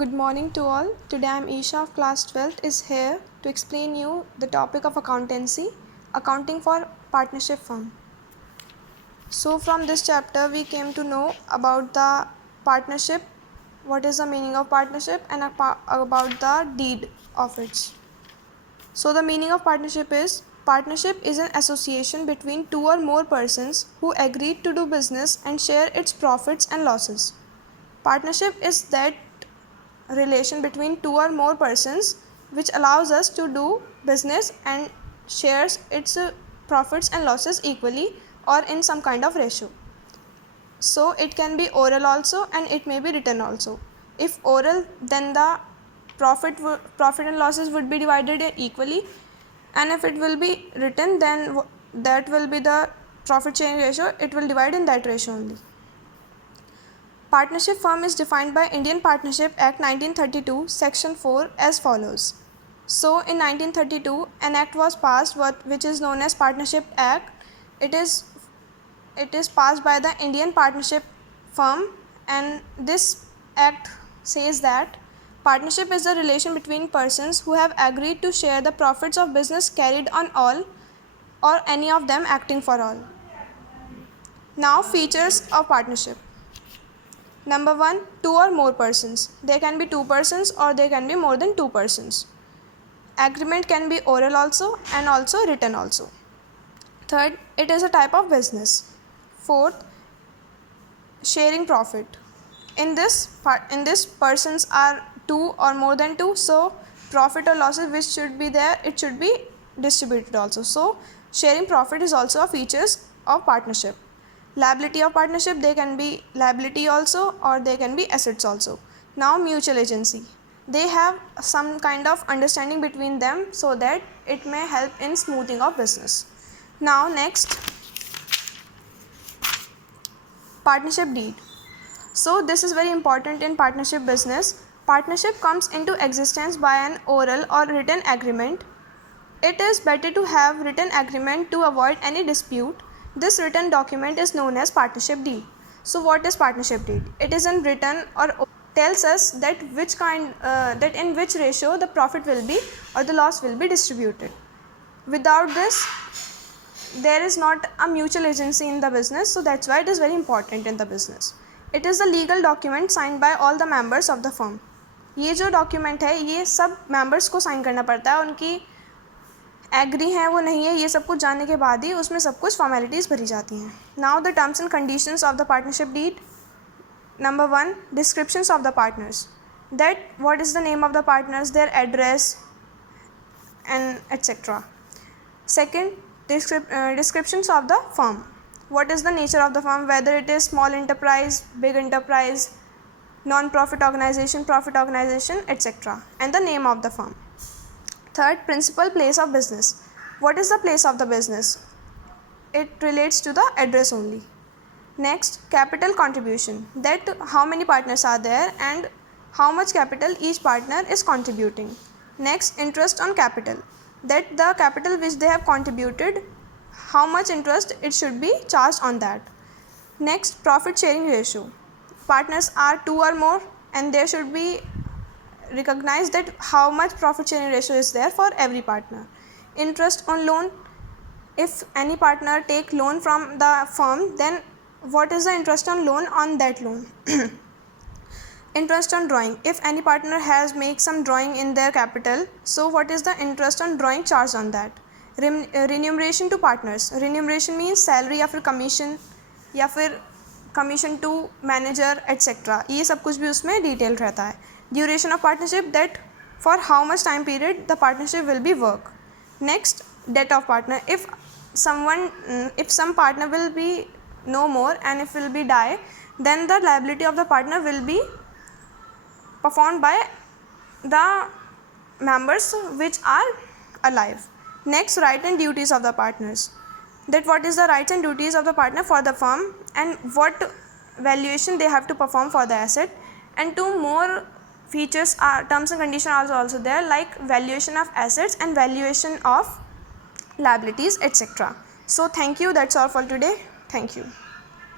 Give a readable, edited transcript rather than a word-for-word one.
Good morning to all. Today I am Isha of class 12th is here to explain you the topic of accountancy, accounting for partnership firm. So from this chapter we came to know about the partnership, what is the meaning of partnership and about the deed of it. So the meaning of partnership is an association between two or more persons who agreed to do business and share its profits and losses. Partnership is that relation between two or more persons which allows us to do business and shares its profits and losses equally or in some kind of ratio. So it can be oral also and it may be written also. If oral, then the profit and losses would be divided equally, and if it will be written, then that will be the profit sharing ratio, it will divide in that ratio only. Partnership firm is defined by Indian Partnership Act 1932 Section 4 as follows. So in 1932 an act was passed which is known as Partnership Act. It is passed by the Indian Partnership Firm, and this act says that partnership is the relation between persons who have agreed to share the profits of business carried on all or any of them acting for all. Now features of partnership. Number 1, two or more persons. There can be two persons or there can be more than two persons. Agreement can be oral also and also written also. Third, it is a type of business. Fourth, sharing profit. In this persons are two or more than two, so profit or losses which should be there, it should be distributed also. So sharing profit is also a features of partnership. Liability of partnership, they can be liability also or they can be assets also. Now mutual agency, they have some kind of understanding between them so that it may help in smoothing of business. Now next, partnership deed. So this is very important in partnership business. Partnership comes into existence by an oral or written agreement. It is better to have written agreement to avoid any dispute. This written document is known as partnership deed. So what is partnership deed? It is in written or tells us that in which ratio the profit will be or the loss will be distributed. Without this, there is not a mutual agency in the business, so that's why it is very important in the business. It is a legal document signed by all the members of the firm. ये जो document है ये सब members को sign करना पड़ता है, उनकी एग्री है वो नहीं है, ये सब कुछ जानने के बाद ही उसमें सब कुछ फॉर्मेलिटीज़ भरी जाती हैं. Now the terms and conditions of the partnership deed. Number 1, descriptions of the partners, that what is the name of the partners, their address and etcetera. Second, descriptions of the firm, what is the nature of the firm, whether it is small enterprise, big enterprise, non-profit organization, profit organization, etc., and the name of the firm. Third, principal place of business, what is the place of the business, it relates to the address only. Next, capital contribution, that how many partners are there and how much capital each partner is contributing. Next, interest on capital, that the capital which they have contributed, how much interest it should be charged on that. Next, profit sharing ratio, partners are two or more and there should be recognized that how much profit sharing ratio is there for every partner. Interest on loan, if any partner take loan from the firm, then what is the interest on loan on that loan. Interest on drawing, if any partner has make some drawing in their capital, so what is the interest on drawing charged on that. Remuneration to partners, remuneration means salary या फिर commission या फिर commission to manager etc., ये सब कुछ भी उसमें detail रहता है. Duration of partnership, that for how much time period the partnership will be work. Next, debt of partner, if some partner will be no more and if will be die, then the liability of the partner will be performed by the members which are alive. Next, rights and duties of the partners, that what is the rights and duties of the partner for the firm and what valuation they have to perform for the asset. And two more features are terms and conditions are also there, like valuation of assets and valuation of liabilities, etc. So thank you, that's all for today. Thank you.